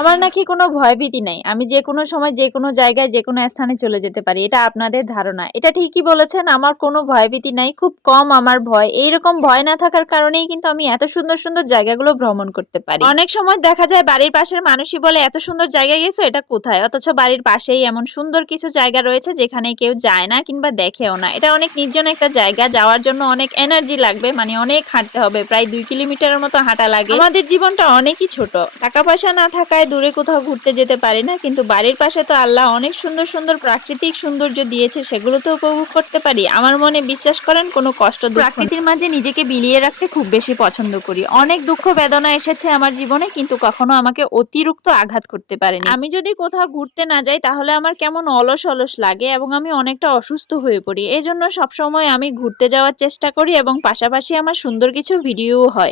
আমার নাকি কোনো ভয়ভীতি নেই। আমি যে কোনো সময় যে কোনো জায়গায় যে কোনো স্থানে চলে যেতে পারি, এটা আপনাদের ধারণা। এটা ঠিকই বলেছেন, আমার কোনো ভয়ভীতি নাই, খুব কম আমার ভয়। এইরকম ভয় না থাকার কারণেই কিন্তু আমি এত সুন্দর সুন্দর জায়গাগুলো ভ্রমণ করতে পারি। অনেক সময় দেখা যায় বাড়ির পাশের মানুষই বলে, এত সুন্দর জায়গায় গেছো, এটা কোথায়? অথচ বাড়ির পাশেই এমন সুন্দর কিছু জায়গা রয়েছে যেখানে কেউ যায় না কিংবা দেখেও না। এটা অনেক নির্জন একটা জায়গা, যাওয়ার জন্য অনেক এনার্জি লাগবে মানে অনেক হাঁটতে হবে, প্রায় দুই কিলোমিটারের মতো হাঁটা লাগে। আমাদের জীবনটা অনেকই ছোট। টাকা পয়সা না থাকায় দূরে কোথাও ঘুরতে যেতে পারি না কিন্তু বাড়ির পাশে তো আল্লাহ অনেক সুন্দর সুন্দর প্রাকৃতিক সৌন্দর্য দিয়েছে সেগুলো তো উপভোগ করতে পারি। আমার মনে বিশ্বাস করেন কোনো কষ্ট। প্রকৃতির মাঝে নিজেকে বিলিয়ে রাখতে খুব বেশি পছন্দ করি। অনেক দুঃখ বেদনা এসেছে আমার জীবনে কিন্তু কখনো আমাকে অতিরিক্ত আঘাত করতে পারেনি। আমি যদি কোথাও ঘুরতে না যাই তাহলে আমার কেমন অলস অলস লাগে এবং আমি অনেকটা অসুস্থ হয়ে পড়ি। এই জন্য সবসময় আমি ঘুরতে যাওয়ার চেষ্টা করি এবং পাশাপাশি আমার সুন্দর কিছু ভিডিও হয়।